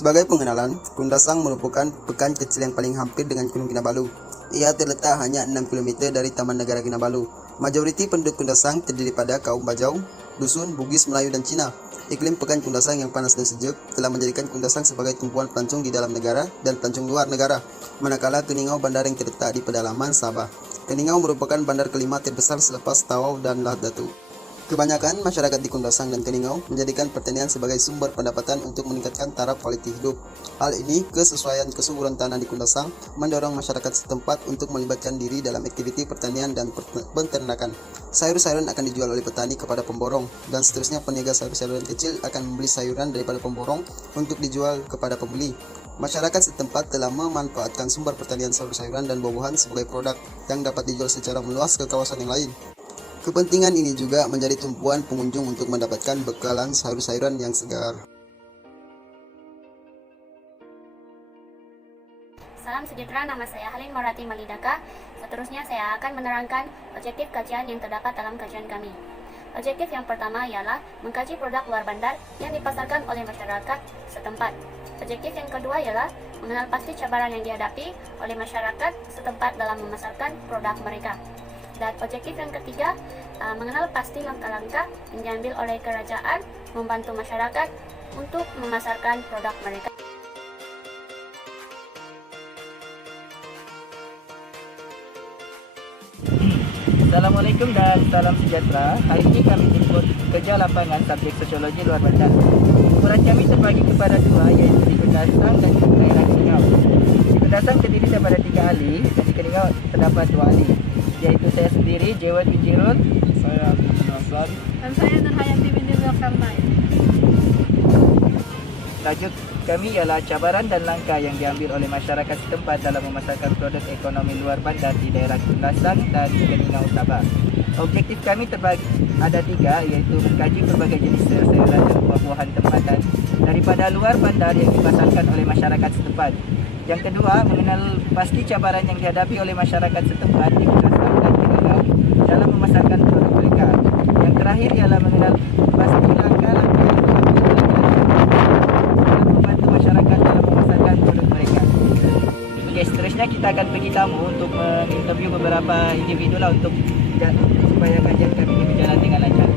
Sebagai pengenalan, Kundasang merupakan pekan kecil yang paling hampir dengan Gunung Kinabalu. Ia terletak hanya 6 km dari Taman Negara Kinabalu. Majoriti penduduk Kundasang terdiri pada kaum Bajau, Dusun, Bugis, Melayu, dan Cina. Iklim pekan Kundasang yang panas dan sejuk telah menjadikan Kundasang sebagai tumpuan pelancong di dalam negara dan pelancong luar negara, manakala Keningau bandar yang terletak di pedalaman Sabah. Keningau merupakan bandar kelima terbesar selepas Tawau dan Lahad Datu. Kebanyakan masyarakat di Kundasang dan Keningau menjadikan pertanian sebagai sumber pendapatan untuk meningkatkan taraf kualiti hidup. Hal ini, kesesuaian kesuburan tanah di Kundasang mendorong masyarakat setempat untuk melibatkan diri dalam aktiviti pertanian dan peternakan. Sayur-sayuran akan dijual oleh petani kepada pemborong, dan seterusnya peniaga sayur-sayuran kecil akan membeli sayuran daripada pemborong untuk dijual kepada pembeli. Masyarakat setempat telah memanfaatkan sumber pertanian sayur-sayuran dan buah-buahan sebagai produk yang dapat dijual secara meluas ke kawasan yang lain. Kepentingan ini juga menjadi tumpuan pengunjung untuk mendapatkan bekalan sayur-sayuran yang segar. Salam sejahtera, nama saya Halin Marati Malidaka. Seterusnya saya akan menerangkan objektif kajian yang terdapat dalam kajian kami. Objektif yang pertama ialah mengkaji produk luar bandar yang dipasarkan oleh masyarakat setempat. Objektif yang kedua ialah mengenal pasti cabaran yang dihadapi oleh masyarakat setempat dalam memasarkan produk mereka. Dan objektif yang ketiga, mengenal pasti langkah-langkah yang diambil oleh kerajaan membantu masyarakat untuk memasarkan produk mereka. Assalamualaikum dan salam sejahtera. Hari ini kami jemput kerja lapangan subjek sosiologi luar bandar. Kumpulan kami terbagi kepada dua, iaitu di Kundasang dan di daerah Keningau. Di Kundasang terdiri daripada 3 ahli dan di Keningau terdapat 2 ahli, yaitu saya sendiri, Jewat bin Jirul, saya Hasan, dan saya Nurhayati binti Zulkarnain. Tajuk kami ialah cabaran dan langkah yang diambil oleh masyarakat setempat dalam memasarkan produk ekonomi luar bandar di daerah Kundasang dan Keningau, Sabah. Objektif kami terbagi ada 3, iaitu mengkaji berbagai jenis sayur-sayuran dan buah-buahan tempatan daripada luar bandar yang dipasarkan oleh masyarakat setempat. Yang kedua, mengenal pasti cabaran yang dihadapi oleh masyarakat setempat di Kundasang dan Keningau dalam memasarkan produk mereka. Yang terakhir ialah mengenal pasti langkah-langkah yang diambil oleh dalam membantu masyarakat dalam memasarkan produk mereka. Okey, seterusnya kita akan pergi tamu untuk menginterview beberapa individu lah untuk supaya kajian kami ini berjalan dengan lancar.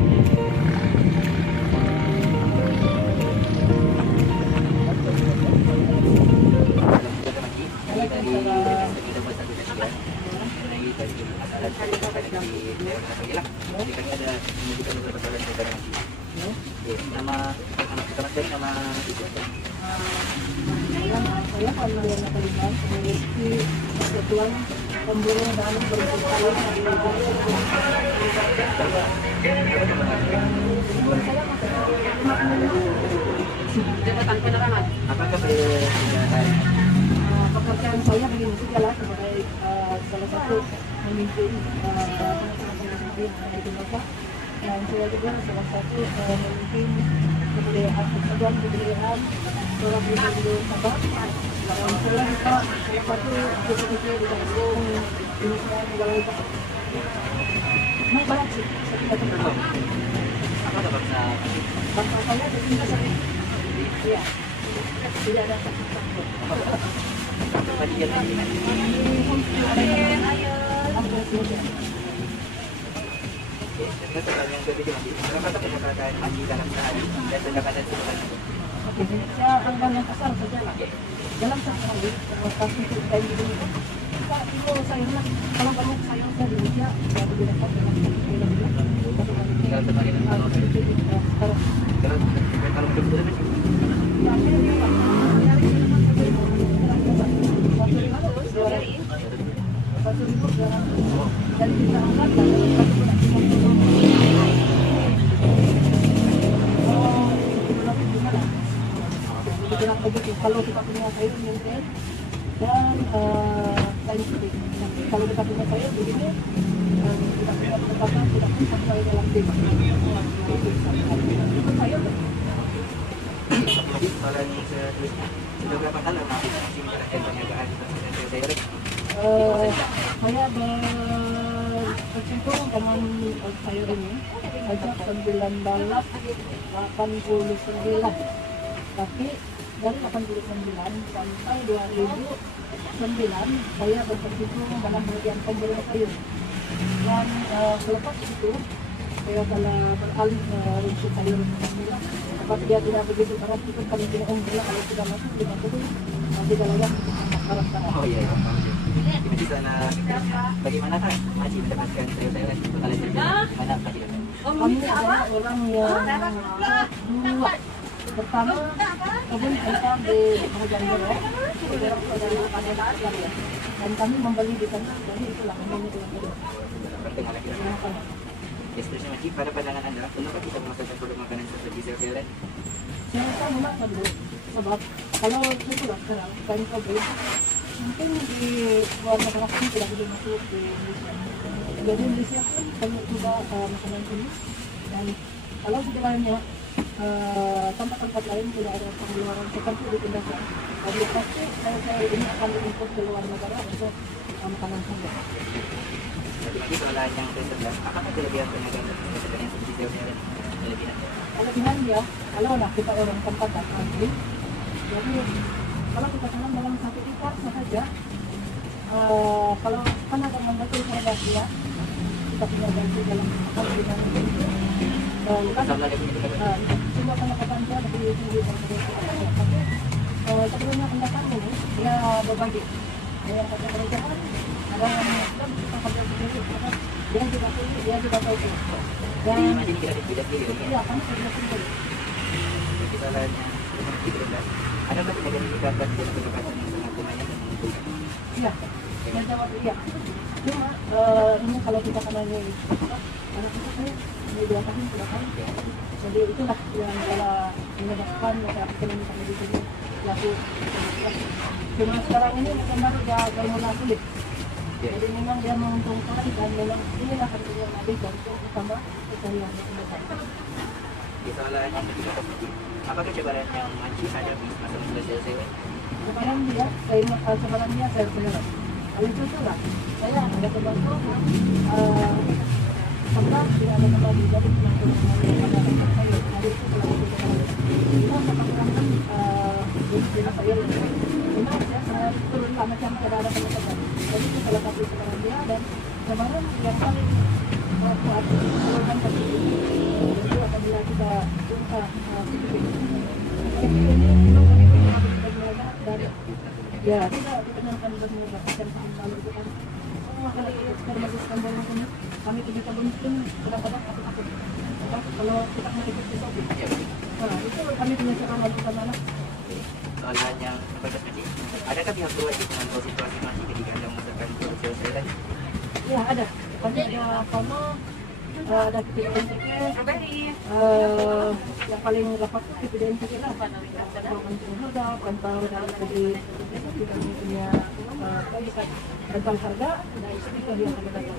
Saya Pamaliana Kaliman, memiliki persatuan pemburu dan berupaya Apakah pekerjaan saya begini sajalah sebagai salah satu pemimpin dan saya juga salah satu pemimpin kebudayaan persatuan kebudayaan orang Indo Sabah. Dan saya juga salah satu ketua di dalam Indonesia Negara Sabah. Mau banyak sih, saya tidak tahu. apa bangsa? Bangsa saya bertingkat sendiri. Iya, tidak ada Tadi dia tadi. Dengan yang ketiga nanti, berapa kemudahan haji dalam sehari dan sedangkan sebenarnya? Saya anggaran yang kasar saja lah. Dalam sehari, kasih kita ini dulu. Kalau sayurnya, kalau banyak sayur saya di Indonesia, saya lebih dapat dengan Tinggal sebagai kalau kemudian kalau kita punya sayur yang fresh dan kain putih. Kalau kita punya sayur begini, kita punya pendapatan tidak pun sampai dalam tim. Itu sayur. sudah berapa kali masih mengadakan perniagaan saya Saya berkecimpung dengan sayur ini sejak 1989, tapi dari 89 sampai 2009 saya berkecimpung dalam bagian pembelian sayur. Dan selepas itu saya telah beralih ke rumput sayur alhamdulillah. Tapi dia tidak begitu keras itu kalau tidak kalau sudah masuk 50 tidak layak untuk sekarang. Oh iya. Di sana bagaimana kan Maci mendapatkan sayur-sayuran di kota Lecer? Gimana Maci? Kami adalah orang yang dua. Pertama, kebun kita di Bagian Jeruk, dari Pantai ya. Dan kami membeli di sana, jadi itulah kami itu. Pertengahan kita. Ya, seterusnya Maci, pada pandangan Anda, kenapa kita memasarkan produk makanan seperti sayur-sayuran? Saya rasa mengapa dulu, sebab kalau itulah sekarang, kami kopi, mungkin di luar negara pun tidak boleh masuk di Indonesia. Jadi Indonesia pun banyak juga makanan ini, dan kalau di lainnya tempat-tempat lain tidak ada pengeluaran seperti di Indonesia. Jadi pasti saya ini akan diimpor ke luar negara untuk makanan saja. Jadi soalan yang ke-11, apakah kelebihan perniagaan berdasarkan yang seperti sayur-sayuran? Kelebihan? Kelebihan dia, kalau kita orang tempat dan asli, jadi kalau kita tanam dalam satu ekor saja, kalau kan ada membantu saya dia, kita punya ganti dalam kelebihan itu. Dan kan semua pendapatan dia lebih tinggi daripada tapi sebelumnya pendapatan ini dia berbagi. Ada yang kerja kerjaan, ada yang kita kerja sendiri, dia juga tahu. Dan Jadi kita tidak sendiri. iya kami kerja sendiri. Jadi soalannya ke-13, adakah pedagang yang dapat dengan pendapatan yang sangat lumayan dan menguntungkan? Iya, yang jawab iya. Cuma ini kalau kita kenanya anak kita saya 2 tahun sudah kan. Jadi itulah yang telah menyebabkan masyarakat ekonomi kami di sini laku. Cuma sekarang ini bukan baru dia mulai sulit. Jadi memang dia menguntungkan dan memang inilah harganya lebih dan utama pencarian masyarakat. Di soalan yang ke-13, apakah cabaran yang Maci hadapi semasa memulai sayur-sayuran? Sekarang dia, sekarang dia saya benar. Kalau itu lah, saya ada kebantu tempat tidak ada tempat di jadi penanggung pada tempat sayur. Hari itu telah dilakukan. Kita mengatakan jenis sayur ini. Memang saya turun lah macam tidak ada tempat. Jadi itu salah satu sekarang dia dan sekarang yang paling kuat turunkan kaki ini. Jadi apabila kita buka sedikit. Ini memang kami punya berbeda dari ya tidak dikenalkan berbeda macam kalau itu kan kalau termasuk kembali ini kami tidak mungkin kadang-kadang takut kalau kita mau ikut di Shopee. Nah itu kami punya cara melakukan anak. Soalan yang ke-14, Maci, adakah pihak berwajib memantau situasi Maci ketika Anda memasarkan produk sayur-sayuran? Ya ada, banyak ya sama ada kepikiran yang paling rapat kepikiran kita pantau harga, pantau dari kami punya pantau harga dan itu yang kami dapat.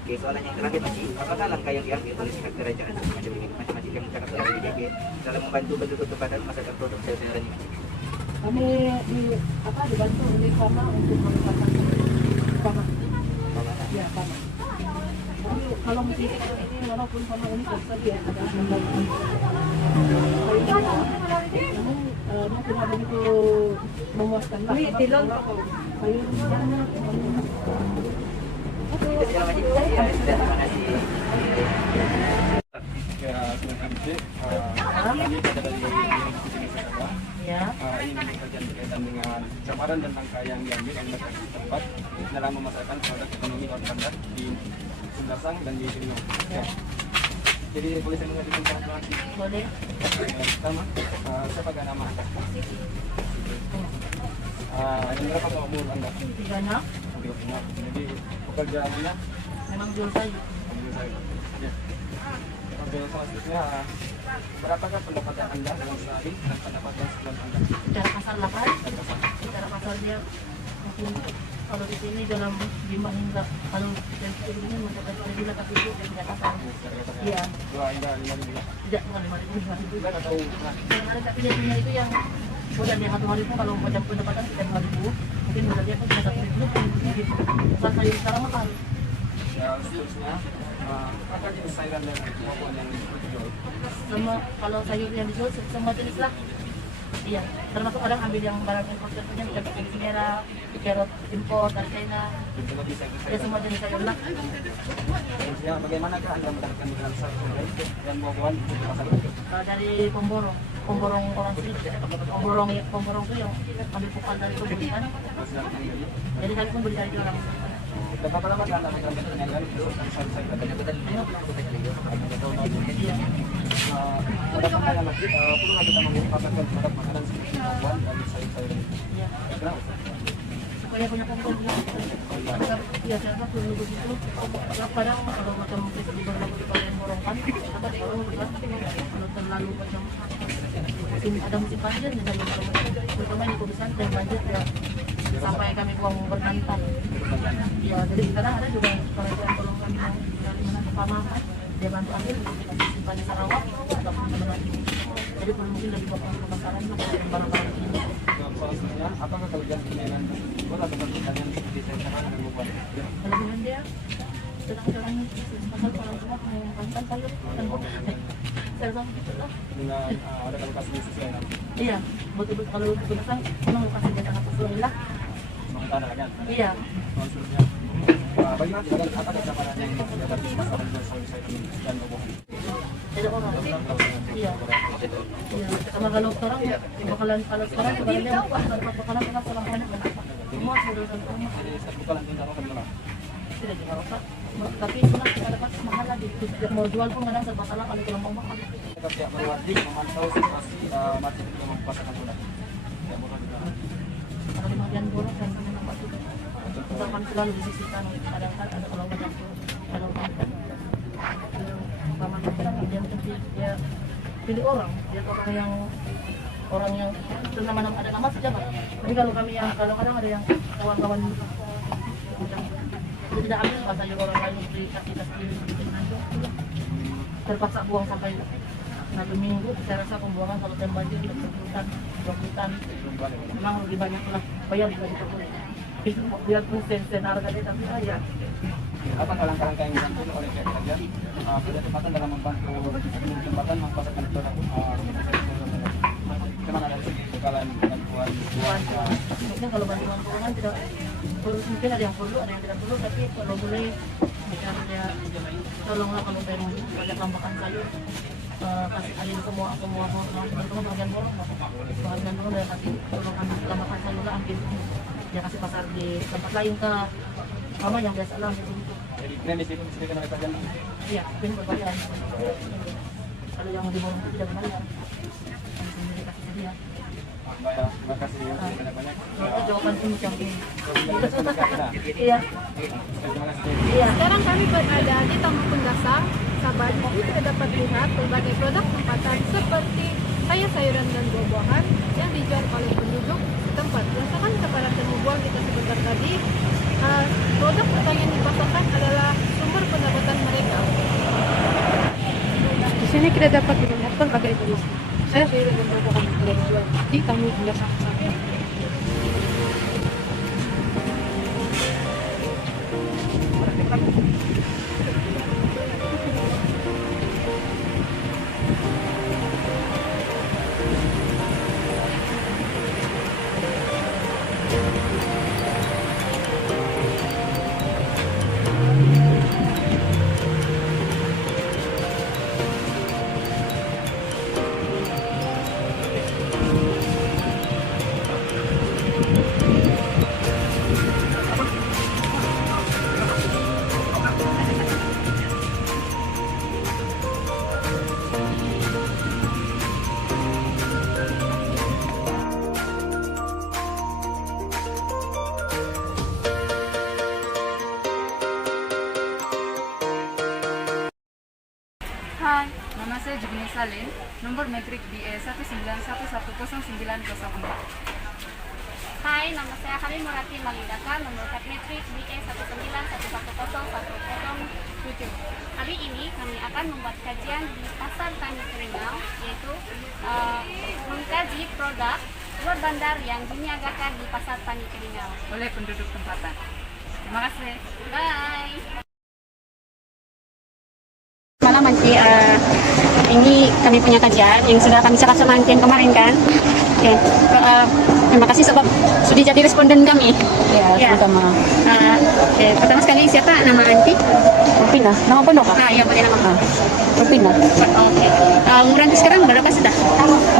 Oke, soalan yang terakhir Maci, apakah langkah yang diambil oleh pihak kerajaan macam-macam yang mencatat oleh DJB dalam membantu penduduk tempatan memasarkan produk sayur-sayuran ini? Kami dibantu oleh Pama untuk melakukan Pama. Ya, Pama. Tapi kalau mesti ini walaupun Pama ini tersedia ada membantu. Namun dia tidak begitu memuaskan lah. Itu saja Maci. Ya, terima kasih. Ya, silakan Cik. Ini kita dari Ya. ini kajian berkaitan dengan cabaran dan langkah yang diambil oleh masyarakat setempat dalam memasarkan produk ekonomi luar bandar di Sundarsang dan di Sino. Ya. Jadi boleh saya mengajukan pertanyaan? Boleh. Pertama, siapa nama Anda? Yang berapa umur Anda? 36. Jadi pekerjaannya Memang jual saja. Ya. Oke, selanjutnya berapakah pendapatan Anda dalam sehari dan pendapatan sebulan Anda? Cara pasar 8. Cara pasar dia mungkin kalau di sini dalam 5 hingga kalau yang ini mencapai 5 tapi itu yang tidak pasar. Iya. 2 hingga 5.000. Tidak bukan 5.000. Bulan atau Yang tapi dia punya itu yang modal dia 1 hari pun kalau macam pendapatan kita 5.000 mungkin modal dia pun bisa 1.000 gitu. Pasar sayur sekarang mahal. ya, seterusnya apa jenis sayuran dan buah yang dijual? Sama kalau sayur yang dijual semua jenis lah. Iya, termasuk kadang ambil yang barang impor contohnya kita pakai merah, carrot impor dari China, Semua bisa ya semua jenis sayur lah. Ya, bagaimanakah Anda mendapatkan makanan sayur dan buah-buahan di pasar? Dari pemborong orang sini, pemborong itu yang ambil pukulan dari pembelian. Jadi kami pun beli dari orang. Berapa lama Anda melakukan pertanian itu? Iya. Pada pertanyaan lagi, perlu kita mengupasarkan produk makanan seperti buah-buahan dan sayur-sayur ini. Iya. Kenapa? Supaya punya pembeli. Iya, saya perlu begitu. Kadang kalau macam festival lagu kalian borongkan, apa orang bilang kalau terlalu macam ada musim banjir, misalnya terutama di Kubisan dan banjir ya sampai kami buang berkantan. Ya, jadi kadang ada juga kalau yang tolong kami mau dari mana ke Pamahan, dia bantu ambil simpan di Sarawak atau teman-teman. Jadi perlu mungkin lebih fokus ke pasaran barang-barang ini. Selanjutnya, apakah kelebihan pertanian tersebut atau pertanian seperti sayur-sayuran dan buah-buahan? Kelebihan dia sedang-sedang pasal orang tua mau kantan sayur dan buah. Saya bilang gitu lah. Dengan ada lokasi sesuai nanti. Iya, betul-betul kalau betul-betul memang lokasi dia sangat sesuai lah. Sementara kan? Iya. Selanjutnya, bagaimana dengan apa pencapaian yang didapat di pasaran dan sayur-sayur dan buah-buahan? Tidak orang. Iya. Iya. Sama kalau orang ya bakalan kalau sekarang bakalan dia bakalan kena salah banyak dan apa. Semua sudah sama. Jadi terbuka nanti taruh ke dalam. Tidak juga rusak. Tapi pernah kita dapat mahal lagi. Mau jual pun kadang serba salah kalau kita mau mahal. Kita pihak berwajib memantau situasi masjid untuk memasarkan produk. Tidak boleh juga. Kalau di bagian boros dan punya tempat juga. Kita akan selalu disisihkan. Kadang-kadang ada kalau banyak kalau makan. Paman kita dia pilih orang. Dia orang yang nama ada nama saja kan. Jadi kalau kami yang kadang-kadang ada yang kawan-kawan itu tidak ambil pas sayur orang lain beli kasih terpaksa buang sampai 1 minggu. Saya rasa pembuangan kalau tem banjir tidak sebulan 2 bulan memang lebih banyak lah bayar juga itu biar pun sen harganya tapi ya Apa langkah-langkah yang diambil oleh pihak kerajaan ketepatan dalam membantu kesempatan memasarkan produk Cuman dari segi bekalan bantuan mungkin kalau bantuan keuangan tidak perlu, mungkin ada yang perlu ada yang tidak perlu, tapi kalau boleh misalnya tolonglah kalau pengen banyak lambakan sayur kasih alih semua bagian borong dan kasih tolong ambil lambakan sayur lah, ambil dia kasih pasar di tempat lain ke sama yang biasa lah gitu. Jadi ini disediakan oleh kerajaan. Iya, mungkin berbayar. Kalau yang di borong itu tidak berbayar. Sendiri kasih sedia. Baik, terima kasih banyak-banyak. Jawaban ini macam ini. Iya. Iya. Terima kasih. Iya. Sekarang kami berada di Taman Pundasang, Sabah. Di sini kita dapat lihat berbagai produk tempatan seperti sayur-sayuran dan buah-buahan yang dijual oleh penduduk setempat. Berdasarkan kepada pembubuhan kita sebentar tadi, produk pertanian yang dipasarkan adalah sumber pendapatan mereka. Di sini kita dapat melihat berbagai jenis sayur dan buah-buahan yang dijual di Taman Pundasang. Hai, nama saya Jubni Salim, nomor metrik BE 1911090. Hai, nama saya Halim Murati Malidaka, nomor metrik BE 191101007. Hari ini kami akan membuat kajian di Pasar Tani Teringau, yaitu mengkaji produk luar bandar yang diniagakan di Pasar Tani Teringau Oleh penduduk tempatan. Terima kasih. Bye. Malam, Manci. ini kami punya kajian yang sudah kami serahkan sama Anti yang kemarin kan. Oke, terima kasih sebab sudah jadi responden kami. Ya, sama. Oke, pertama sekali siapa nama Anti? Perpindah. Nama pondok kah? Iya boleh nama. Perpindah. Oke. Umur Anti sekarang berapa sudah?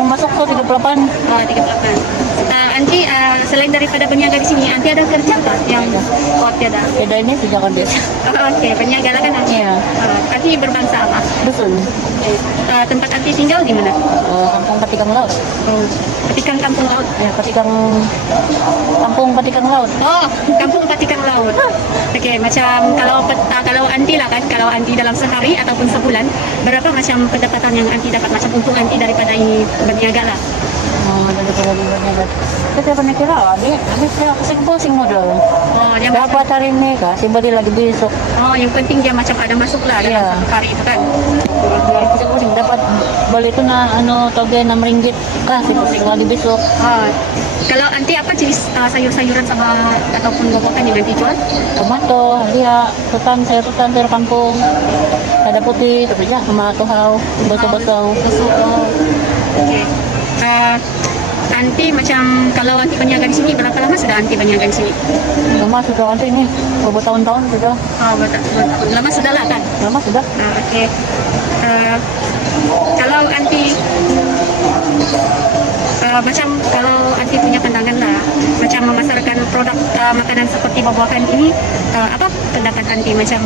Mau masuk ke 38. Oh, 38. Anti selain daripada berniaga di sini, Anti ada kerja apa yang tiada? Beda ini sejak ada. Oke, berniaga lah kan Anti? Iya. Anti berbangsa apa? Dusun. Tempat Anti tinggal di mana? Kampung Patikang Laut. Patikan Kampung Laut. Ya, Kampung Patikang Laut. Oh, Kampung Patikang Laut. Oke, macam kalau Anti lah kan, kalau Anti dalam sehari ataupun sebulan, berapa macam pendapatan yang Anti dapat, macam untung Anti daripada ini berniaga lah? Daripada di berniaga. Kita pernah kira, ini saya pusing-pusing modal. Oh, dia Dapat hari ini kah? Balik lagi besok. Oh, yang penting dia macam ada masuk lah dalam Iya. satu hari itu kan. Pusing-pusing dapat balik itu toge 6 ringgit kasih pusing lagi besok. Kalau Anti apa jenis sayur-sayuran sama ataupun buah-buahan yang Anti jual? Tomato, dia sayur kampung. Ada putih, tapi ya sama tuhau, botol-botol. Oke. Anti macam kalau Anti berniaga di sini, berapa lama sudah Anti berniaga di sini? Lama sudah nanti ini, beberapa tahun-tahun sudah. Lama sudah lah kan? Lama sudah. Oke. Kalau Anti macam kalau Anti punya pandangan lah, macam memasarkan produk makanan seperti buah-buahan ini, apa pendapat Anti macam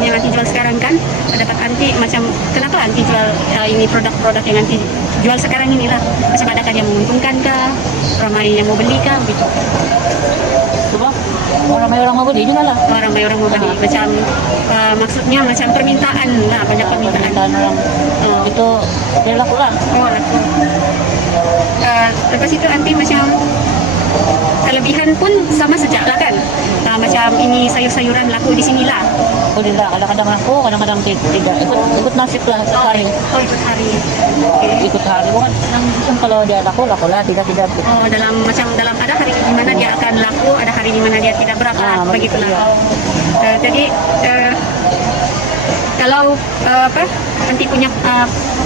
yang Anti jual sekarang kan? Pendapat Anti macam kenapa Anti jual ini produk-produk yang Anti jual sekarang inilah? Macam adakah yang menguntungkan kah? Ramai yang mau beli kah? Begitu. Coba orang mau beli juga lah. Ramai orang mau beli. Macam maksudnya macam permintaan lah, banyak permintaan. Orang itu dia laku lah. Oh, laku. Lepas itu Anti macam kelebihan pun sama saja lah kan? Macam ini sayur-sayuran laku di sini lah. Oh tidak, kadang-kadang laku, kadang-kadang tidak. Ikut nasib lah hari. Oh, ikut hari. Ikut hari bukan kalau dia laku lah, tidak. Oh, dalam ada hari di mana dia akan laku, ada hari di mana dia tidak berapa, begitulah. Iya. Jadi kalau Anti punya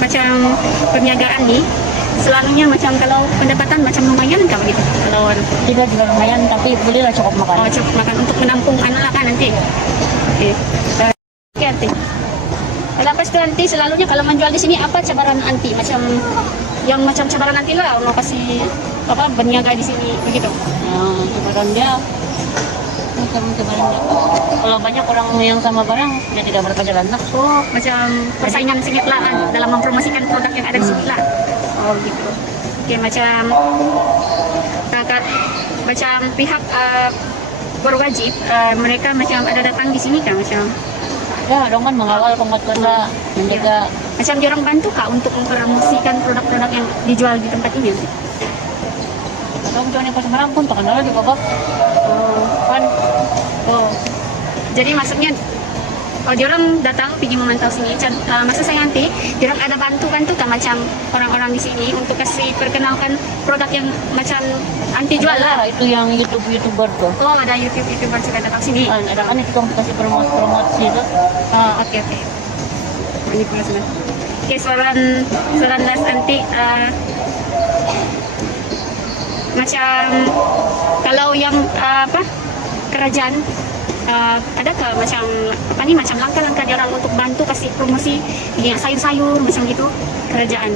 macam perniagaan nih, selalunya macam kalau pendapatan macam lumayan kah begitu? Kalau tidak juga lumayan, tapi belilah cukup makan. Oh, cukup makan untuk menampung anak kan nanti. Oke. Oke, Anti. Lepas itu Anti selalunya kalau menjual di sini apa cabaran Anti? Macam cabaran Anti lah mau kasih berniaga di sini begitu. Cabaran dia kalau banyak orang yang sama barang dia tidak berapa jalan nafsu. Macam persaingan sengit lah dalam mempromosikan produk yang ada di sini lah. Oh gitu. Oke, macam pihak berwajib mereka macam ada datang di sini kan macam ya dong kan mengawal penguasa menjaga. Macam diorang bantu kak untuk mempromosikan produk-produk yang dijual di tempat ini? Kalau misalnya pas Semarang pun terkenal di Bogor. Jadi maksudnya kalau diorang datang pergi memantau sini, masa saya nanti diorang ada bantu kan macam orang-orang di sini untuk kasih perkenalkan produk yang macam Anti jual lah. Itu yang YouTuber tuh. Oh, ada YouTuber juga datang sini. Ada kan itu kasih promosi itu. Oke. Ini pula sudah. Oke, soalan last Anti, macam kalau yang kerajaan adakah macam langkah-langkah diorang untuk bantu kasih promosi yang sayur-sayur macam gitu kerajaan?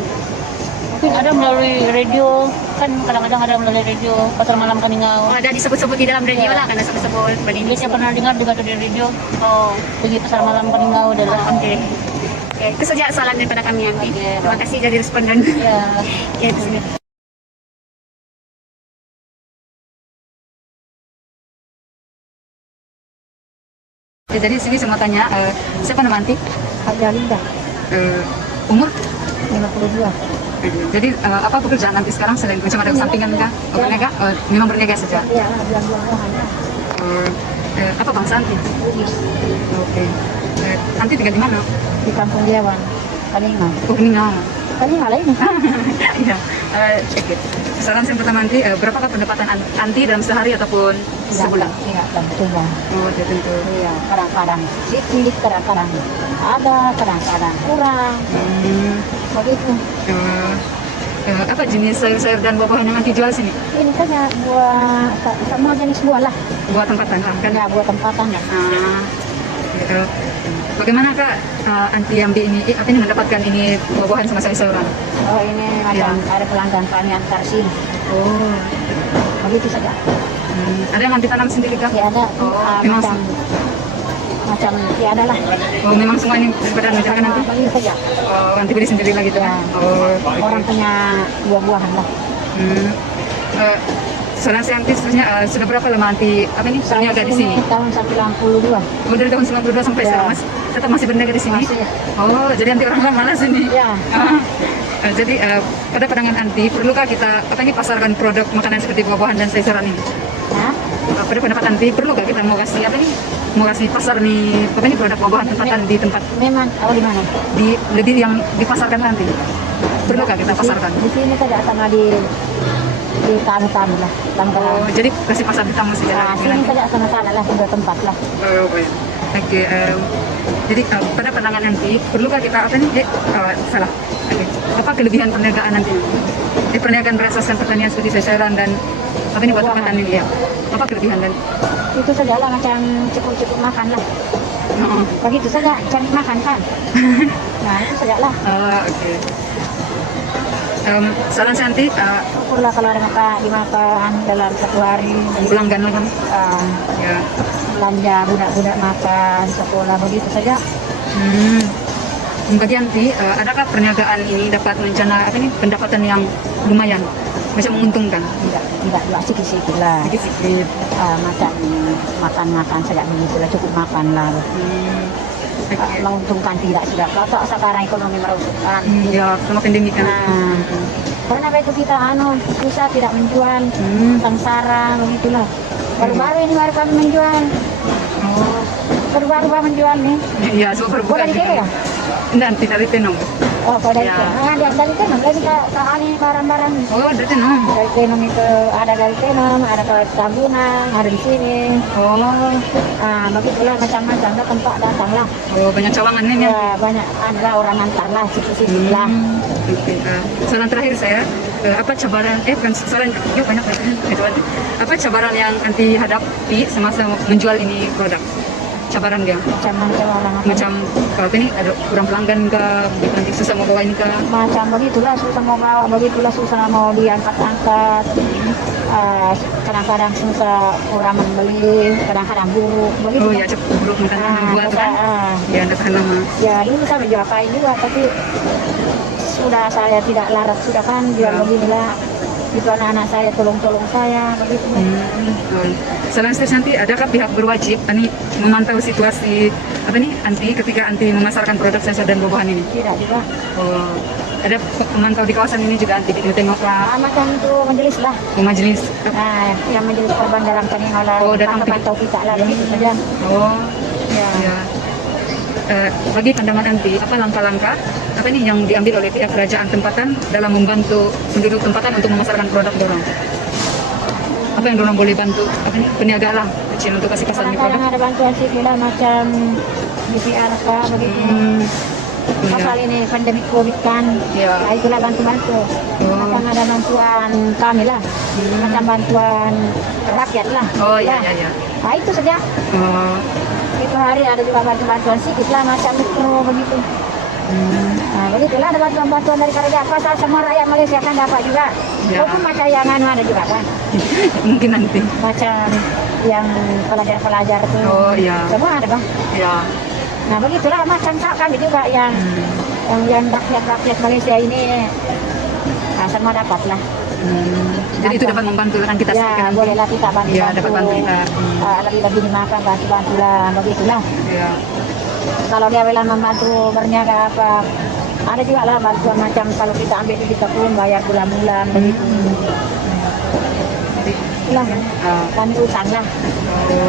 Mungkin ada melalui radio, kan kadang-kadang ada melalui radio pasar malam Kaningau. Oh, ada disebut-sebut di dalam radio lah, karena sebut-sebut Dia saya pernah dengar juga di radio. Oh, Pergi pasar malam Kaningau adalah. Oke, itu saja soalan daripada kami Anti. Terima kasih jadi responden. Ya. Oke, itu saja. Jadi sini saya mau tanya, siapa nama Anti? Ajalinda, Umur? 52. Jadi apa pekerjaan Anti sekarang selain macam ada sampingan kah? Berniaga? Memang berniaga saja. Ya, buang-buang hanya. Apa bangsa Anti? Oke. Anti tinggal di mana? Di Kampung Jawa, Kaningau. Kuningan. Kaningau lain. Iya. Oke. saran yang pertama nanti, berapakah pendapatan anti dalam sehari ataupun sebulan? Tidak tentunya. Oh, tertentu. Iya, kadang-kadang sedikit, kadang-kadang ada, kadang-kadang kurang. Begitu. Apa jenis sayur-sayur dan buah-buahan yang nanti jual sini? Ini saja buah semua jenis buah lah. Buah tempatan kan? Ya, buah tempatan ya. Gitu. Bagaimana Kak anti ambil ini mendapatkan ini buah-buahan sama sayur-sayuran? Oh, ini macam ada pelanggan kami antar sini. Oh, Begitu saja. ada yang nanti tanam sendiri Kak? Ya ada. Memang Macam ya ada lah. Oh, memang semua ini daripada mengerjakan nanti? Begitu saja. Oh, nanti beli sendiri lagi tuh? Ya. Oh, Orang punya buah-buahan lah. Saran saya nanti sebenarnya sudah berapa lama nanti berniaga di sini? Tahun 92. Oh, dari tahun 92 sampai sekarang tetap masih berniaga di sini? Masih. Oh, jadi nanti orang malas ini? Ya. Jadi pada pandangan anti, perlukah kita pasarkan produk makanan seperti buah-buahan dan sayuran ini? Hah? Pada pendapat anti, perlukah kita mau kasih pasar nih produk buah-buahan tempatan di tempat Memang di mana? lebih yang dipasarkan nanti? Perlukah kita pasarkan? Di sini saja sama di tamu-tamu lah. Oh, jadi kasih pasar di tamu saja? Nah, sini saja sama sana lah, dua tempat lah. Oh, baik. Oke, jadi pada pandangan nanti perlukah kita salah? Oke. Apa kelebihan perniagaan nanti? Perniagaan berasaskan pertanian seperti sayuran dan buat tempatan ini ya? Apa kelebihan dan? Itu saja lah, macam cukup-cukup makan lah. Begitu saja, cari makan kan. Nah, itu saja lah. Oke. Saran saya nanti Syukurlah kalau ada dimakan dalam satu hari. pelanggan lah kan? Ya. Belanja budak-budak makan, sekolah, begitu saja. Bagi anti, adakah perniagaan ini dapat merencana pendapatan yang lumayan, macam menguntungkan? Tidak sikit-sikit lah. Sedikit-sedikit. Macam makan saja begitu lah, cukup makan lah. Menguntungkan tidak sudah. Kalau sekarang ekonomi merosotkan. Ya, sama pandemi kan. Nah, karena itu kita susah tidak menjual, sengsara begitulah. Baru-baru ini baru kami menjual. Baru-baru menjual nih. Iya, semua berbuka. Boleh dikira ya? Nanti dari Tenong. Oh, kalau dari Ya. Tenong. Dari Tenong lagi ke ini barang-barang. Oh, dari Tenong. Dari Tenong itu ada dari Tenong, ada ke Tambunan, ada di sini. Oh, Begitulah macam-macam lah tempat datang lah. oh banyak cawangan ini ya. Ya, banyak ada orang antar lah, situ-situ lah. Oke. Saran terakhir saya, apa cabaran? Bukan saran, ya banyak itu aja. Apa cabaran yang anti hadapi semasa menjual ini produk? Cabaran dia? Macam-macam orang. Macam kalau ini ada kurang pelanggan kah? Nanti susah mau bawa ini kah? Macam begitulah susah mau bawa, begitulah susah mau diangkat-angkat. Kadang-kadang susah orang membeli, kadang-kadang buruk. Begitu. Oh ya, cepat buruk makanan buat kan? Ya, anda tahan lama. Ya dulu saya jual kain juga, tapi sudah saya tidak larat sudah kan jual beginilah. Itu anak-anak saya tolong saya begitu. Selain itu nanti adakah pihak berwajib memantau situasi anti ketika anti memasarkan produk sayur dan buah-buahan ini? Tidak juga. Oh, ada pemantau di kawasan ini juga anti ditengok lah. Macam itu majelis lah. Majelis. Yang majelis korban dalam kami malah pantau kita lah begitu saja. Oh, ya. Bagi pandangan anti, apa langkah-langkah yang diambil oleh pihak kerajaan tempatan dalam membantu penduduk tempatan untuk memasarkan produk dorong? Apa yang dorong boleh bantu? Peniagaan lah kecil untuk kasih pasar produk. Kadang-kadang ada bantuan sih macam BPR kah begitu. Pasal ini pandemi COVID kan, itulah bantu-bantu. Macam ada bantuan kami lah, macam bantuan rakyat lah. Oh iya. Nah itu saja. Itu hari ada juga bantuan sedikit lah macam itu begitu. Nah begitulah ada bantuan dari kerajaan. Pasal semua rakyat Malaysia kan dapat juga. Walaupun macam yang ada juga kan. Mungkin nanti. Macam yang pelajar-pelajar tu. Oh iya. Semua ada bang. Ya. Nah begitulah macam kami juga yang rakyat Malaysia ini semua dapat lah. Jadi itu dapat membantu kan kita? Ya bolehlah kita bantu. Ya dapat bantu kita. Lebih dimakan bantu lah begitulah. Ya. Kalau dia bilang membantu berniaga apa, ada juga lah bantuan macam kalau kita ambil duit kita pun bayar bulan-bulan begitu. Itulah bantu utang lah.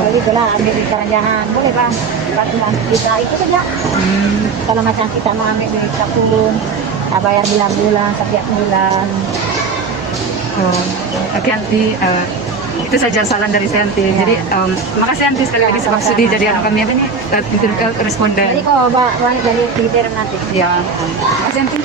Begitulah ambil duit kerajaan boleh bang bantu kita itu saja. Kalau macam kita mau ambil duit kita pun bayar bulan-bulan setiap bulan. Oke Anti, itu saja saran dari saya Anti. Jadi terima kasih Anti sekali lagi sebab sudi jadi anak kami apa nih responden. Jadi kok balik dari Twitter nanti. Ya, terima kasih Anti.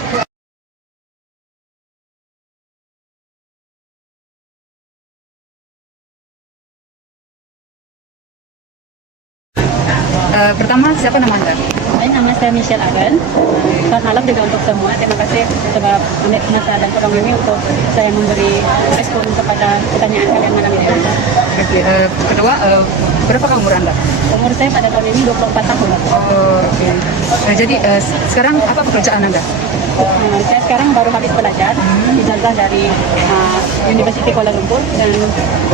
Pertama, siapa nama Anda? Nama saya Michelle Agan. Selamat malam juga untuk semua. Terima kasih sebab ambil masa dan tolong ini untuk saya memberi respon kepada pertanyaan kalian malam ini. Oke, kedua, berapa umur Anda? Umur saya pada tahun ini 24 tahun. Oke. Jadi sekarang apa pekerjaan Anda? Saya sekarang baru habis belajar ijazah dari University Kuala Lumpur, dan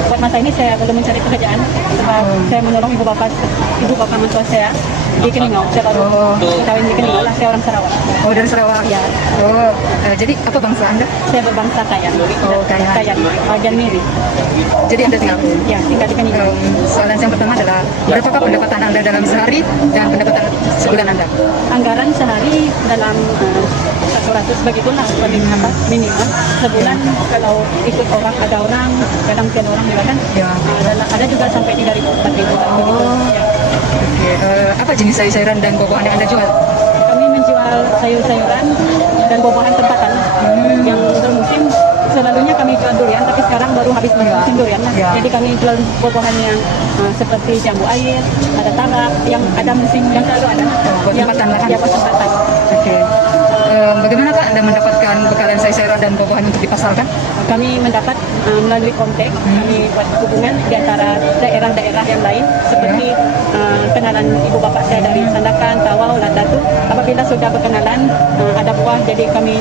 buat masa ini saya belum mencari pekerjaan sebab saya menolong ibu bapak mertua saya di Keningau. Saya baru kawin di Keningau lah. Saya orang Sarawak. Oh, dari Sarawak. Ya. Jadi apa bangsa Anda? Saya berbangsa Kayan. Kayan, bagian Miri. Jadi Anda tinggal? Ya, tinggal di Keningau. Soalan yang pertama adalah berapakah pendapatan Anda dalam sehari dan pendapatan sebulan Anda? Anggaran sehari dalam 100 begitulah paling minimal. Sebulan kalau ikut orang, ada orang, kadang tiada orang juga kan. Ya. Ada juga sampai 3.000, 4.000 begitu. Ya. Oke. Apa jenis sayur-sayuran dan buah-buahan yang Anda jual? Kami menjual sayur-sayuran dan buah-buahan tempatan yang bermusim. Selalunya kami jual durian, tapi sekarang baru habis musim durian lah. Ya. Jadi kami jual buah-buahan yang seperti jambu air, ada tarak, yang ada musim, yang selalu ada. Buat tempatan lah kan? Ya, buat tempatan. Oke. Bagaimana Kak Anda mendapatkan bekalan sayur-sayuran dan buah-buahan untuk dipasarkan? Kami mendapat melalui kontak, kami buat hubungan di antara daerah-daerah yang lain seperti kenalan ibu bapak saya dari Sandakan, Tawau, Ladatu. Apabila sudah berkenalan ada buah, jadi kami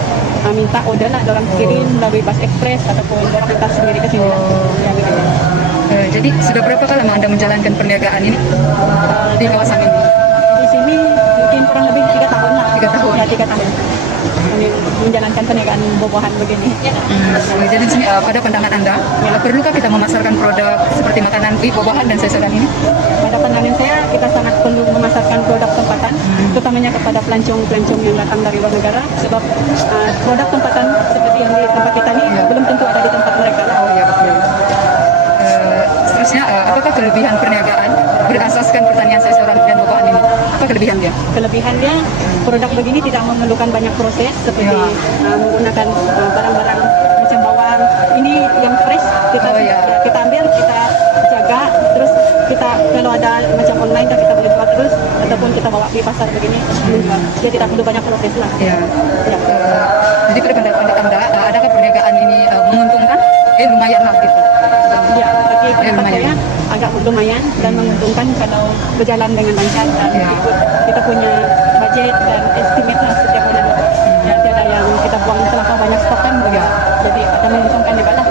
minta order lah, orang kirim melalui bus ekspres ataupun orang hantar sendiri ke sini. Ya, begitu. Jadi sudah berapa lama Anda menjalankan perniagaan ini di kawasan ini? Di sini mungkin kurang lebih 3 tahun lah. 3 tahun? Ya, 3 tahun. Kami menjalankan perniagaan buah-buahan begini. Jadi di sini pada pandangan Anda, perlukah kita memasarkan produk seperti makanan, buah-buahan dan sayur-sayuran ini? Pada pandangan saya, kita sangat perlu memasarkan produk tempatan, terutamanya kepada pelancong-pelancong yang datang dari luar negara, sebab produk tempatan seperti yang di tempat kita ini belum tentu ada di tempat mereka. Oh ya, betul. Seterusnya, apakah kelebihan perniagaan berasaskan pertanian sayur-sayuran dan buah-buahan ini? Apa kelebihan dia? Kelebihan dia, produk begini tidak memerlukan banyak proses seperti menggunakan barang-barang macam bawang. Ini yang fresh, kita ambil, kita jaga, terus kita kalau ada macam online kita boleh jual terus, ataupun kita bawa di pasar begini menjual. Dia tidak perlu banyak proses lah. Ya. Ya. Jadi pada pendapat Anda, adakah perniagaan ini menguntungkan? Lumayan lah gitu. Ya, bagi pendapat saya agak lumayan dan menguntungkan kalau berjalan dengan lancar dan kita punya budget dan estimate lah setiap bulan. Ya, tiada yang kita buang terlalu banyak stok kan. Jadi ada menguntungkan juga lah.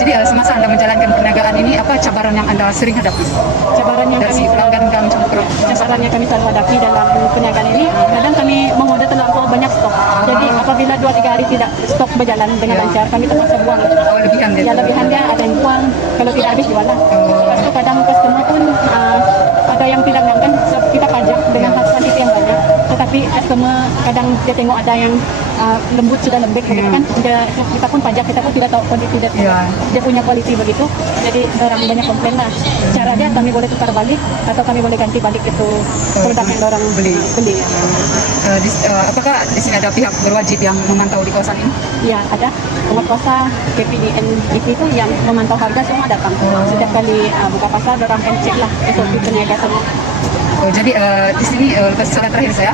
Jadi semasa Anda menjalankan perniagaan ini, apa cabaran yang Anda sering hadapi? Cabaran yang dari pelanggan kami cabaran yang kami selalu hadapi dalam perniagaan ini, kadang kami mengorder terlalu banyak stok. Jadi apabila 2-3 hari tidak stok berjalan dengan lancar, kami terpaksa buang. Lebihan dia? Ya, lebihan dia ada yang buang, kalau tidak habis jual lah. Lepas itu kadang customer pun ada yang tidak menangkan, kita pajak dengan kuantiti yang banyak. Tetapi customer kadang dia tengok ada yang lembut sudah lembek, kan kita pun pajak, kita pun tidak tahu kuantiti dia punya kualiti begitu. Jadi orang banyak komplain lah. Cara dia kami boleh tukar balik atau kami boleh ganti balik itu produk yang orang beli. Apakah di sini ada pihak berwajib yang memantau di kawasan ini? Ya, ada penguasa KPDN itu yang memantau harga, semua datang. Setiap kali buka pasar, orang akan cek lah SOP peniaga semua. Jadi di sini soalan terakhir saya,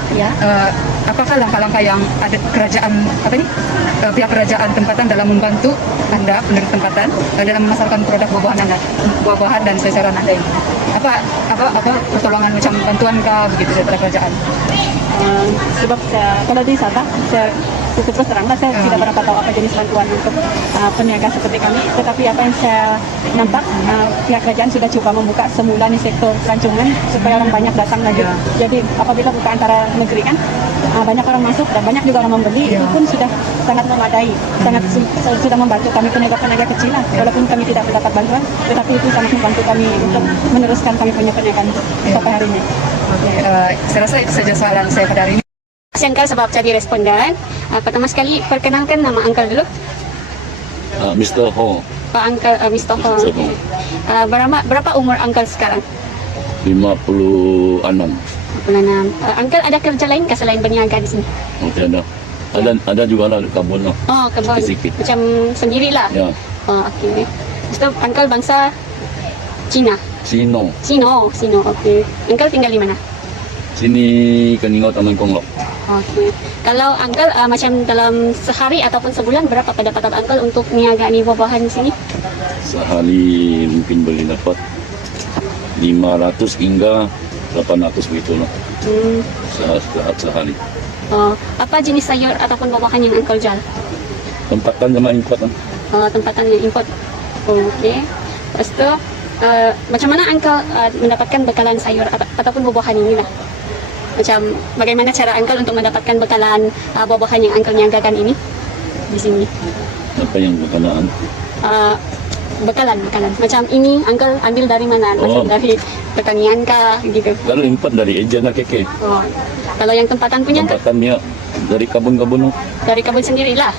apakah langkah-langkah yang ada kerajaan pihak kerajaan tempatan dalam membantu Anda penduduk tempatan dalam memasarkan produk buah-buahan dan sayur-sayuran Anda ini? Apa pertolongan macam bantuan kah begitu daripada kerajaan? Sebab kalau di Sabah, saya terus teranglah saya tidak berapa tahu apa jenis bantuan untuk peniaga seperti kami. Tetapi apa yang saya nampak, pihak kerajaan sudah coba membuka semula di sektor pelancongan supaya orang banyak datang lagi. Jadi apabila buka antara negeri kan, banyak orang masuk dan banyak juga orang membeli, itu pun sudah sangat memadai, sudah membantu kami peniaga kecil lah. Walaupun kami tidak mendapat bantuan, tetapi itu sangat membantu kami untuk meneruskan kami punya perniagaan sampai hari ini. Saya rasa itu saja soalan saya pada hari ini. Terima kasih Uncle sebab jadi responden. Pertama sekali perkenalkan nama Uncle dulu. Mr. Ho, Pak Uncle Mr. Ho. Mr. Ho. Berapa umur Uncle sekarang? 56. 56. Uncle ada kerja lain kah selain berniaga di sini? Okey, ada juga lah kabun lah. Oh, kebun. Sikit-sikit. Macam sendirilah. Ya, Oh, okey. Lepas Uncle bangsa Cina. Sino. Sino, okey. Uncle tinggal di mana? Sini Keningau Taman Konglok. Okey. Kalau Uncle macam dalam sehari ataupun sebulan berapa pendapatan Uncle untuk niaga ni buah-buahan di sini? Sehari mungkin boleh dapat 500 hingga 800 begitu lah. Sehari. Oh, apa jenis sayur ataupun buah-buahan yang Uncle jual? Tempatan sama import lah. Tempatan yang import. Okey. Lepas tu macam mana Uncle mendapatkan bekalan sayur ataupun buah-buahan ini lah? Macam bagaimana cara Uncle untuk mendapatkan bekalan buah-buahan yang Uncle niagakan ini di sini? Apa yang berkenaan? Bekalan. Macam ini Uncle ambil dari mana? Macam dari pertanian kah gitu? Kalau import dari ejen lah keke. Oh. Kalau yang tempatan punya? Tempatannya dari kabun-kabun. Dari kabun sendirilah.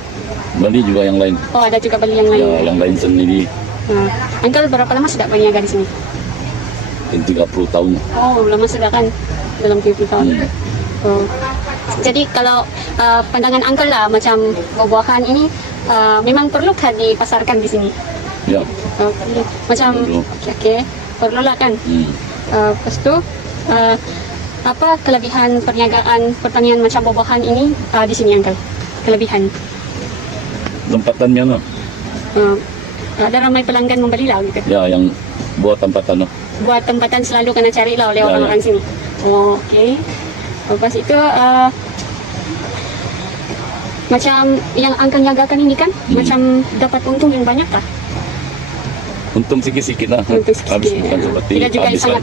Beli juga yang lain. Oh, ada juga beli yang lain. Ya, yang lain sendiri. Uncle berapa lama sudah berniaga di sini? 30 tahun. Oh, lama sudah kan? Dalam 30 tahun. Oh. Jadi kalau pandangan Uncle lah macam buah-buahan ini memang perlukah dipasarkan di sini? Ya. Okay. Macam okey. Perlulah kan? Lepas tu apa kelebihan perniagaan pertanian macam buah-buahan ini di sini Uncle? Kelebihan. Tempatannya lah. Ada ramai pelanggan membeli lah gitu. Ya, yang buat tempatan lah. Buat tempatan selalu kena cari lah oleh orang-orang sini. Oh, okey. Lepas itu macam yang Uncle niagakan ini kan macam dapat untung yang banyak lah. Untung sikit-sikit lah. Untung sikit. Habis bukan seperti tidak juga sangat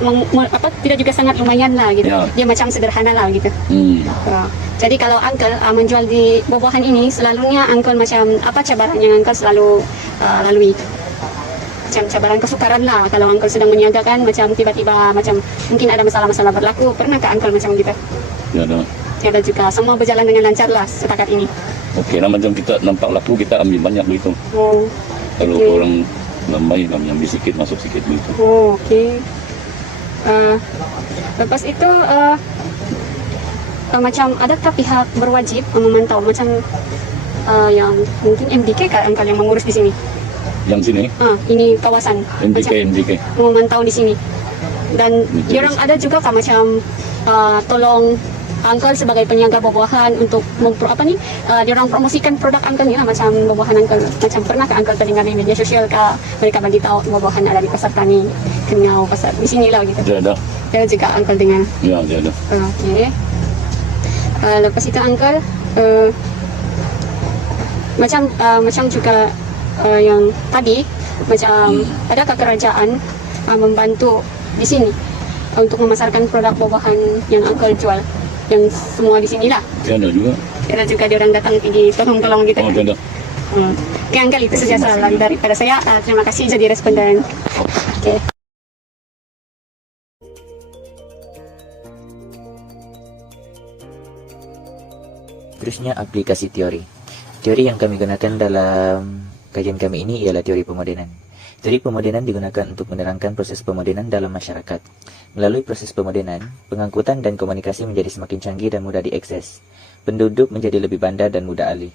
tidak juga sangat lumayan lah gitu. Ya. Dia macam sederhana lah gitu. Jadi kalau Uncle menjual di buah-buahan ini selalunya Uncle macam apa cabaran yang Uncle selalu lalui? Macam cabaran kesukaran lah kalau Uncle sedang meniagakan macam tiba-tiba macam mungkin ada masalah-masalah berlaku. Pernahkah Uncle macam gitu? Ya, ada. Ada juga. Semua berjalan dengan lancar lah setakat ini. Okey lah, macam kita nampak laku kita ambil banyak begitu. Oh. Kalau orang lambai kami ambil sikit masuk sikit begitu. Oh, okey. Lepas itu macam adakah pihak berwajib memantau macam yang mungkin MDK kan Uncle yang mengurus di sini? Yang sini? Ini kawasan. MDK. Memantau di sini. Dan diorang ada juga kan macam tolong Uncle sebagai peniaga buah-buahan untuk diorang promosikan produk Uncle ni lah macam buah-buahan Uncle. Macam pernah ke Uncle terdengar di media sosial kah mereka bagi tahu buah-buahan ada di pasar tani Keningau pasar di sini lah gitu. Ada. Ada juga Uncle dengar. Ya, ada. Okey. Lepas itu Uncle macam juga yang tadi macam adakah kerajaan membantu di sini untuk memasarkan produk buah-buahan yang Uncle jual yang semua di sini lah? Ya, ada juga. Ada juga diorang datang pergi tolong-tolong gitu. Oh, ada. Okey Uncle, itu saja soalan daripada saya. Terima kasih jadi responden. Okey. Terusnya aplikasi teori. Teori yang kami gunakan dalam kajian kami ini ialah teori pemodenan. Teori pemodenan digunakan untuk menerangkan proses pemodenan dalam masyarakat. Melalui proses pemodenan, pengangkutan dan komunikasi menjadi semakin canggih dan mudah diakses. Penduduk menjadi lebih bandar dan mudah alih.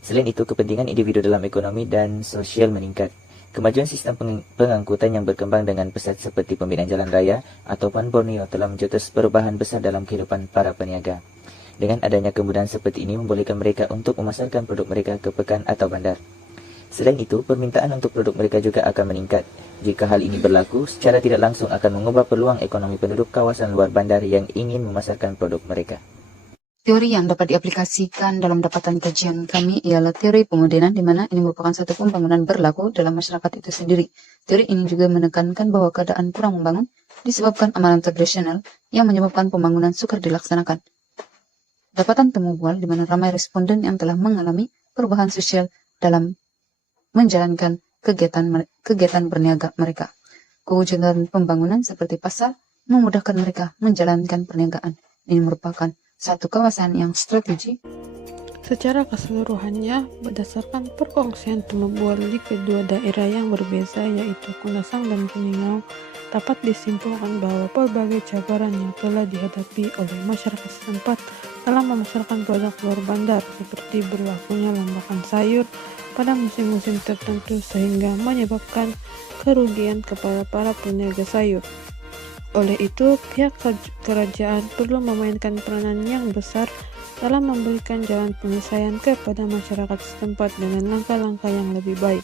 Selain itu, kepentingan individu dalam ekonomi dan sosial meningkat. Kemajuan sistem pengangkutan yang berkembang dengan pesat seperti pembinaan jalan raya ataupun Borneo telah mencetus perubahan besar dalam kehidupan para peniaga. Dengan adanya kemudahan seperti ini membolehkan mereka untuk memasarkan produk mereka ke pekan atau bandar. Selain itu, permintaan untuk produk mereka juga akan meningkat. Jika hal ini berlaku, secara tidak langsung akan mengubah peluang ekonomi penduduk kawasan luar bandar yang ingin memasarkan produk mereka. Teori yang dapat diaplikasikan dalam dapatan kajian kami ialah teori pemodenan, di mana ini merupakan satu pembangunan berlaku dalam masyarakat itu sendiri. Teori ini juga menekankan bahwa keadaan kurang membangun disebabkan amalan tradisional yang menyebabkan pembangunan sukar dilaksanakan. Dapatan temu bual di mana ramai responden yang telah mengalami perubahan sosial dalam menjalankan kegiatan berniaga mereka. Kewujudan pembangunan seperti pasar memudahkan mereka menjalankan perniagaan. Ini merupakan satu kawasan yang strategi. Secara keseluruhannya, berdasarkan perkongsian pembuat di kedua daerah yang berbeda yaitu Kundasang dan Keningau, dapat disimpulkan bahwa berbagai cabaran yang telah dihadapi oleh masyarakat setempat dalam memasarkan produk luar bandar seperti berlakunya lambakan sayur pada musim-musim tertentu sehingga menyebabkan kerugian kepada para peniaga sayur. Oleh itu, pihak kerajaan perlu memainkan peranan yang besar dalam memberikan jalan penyelesaian kepada masyarakat setempat dengan langkah-langkah yang lebih baik.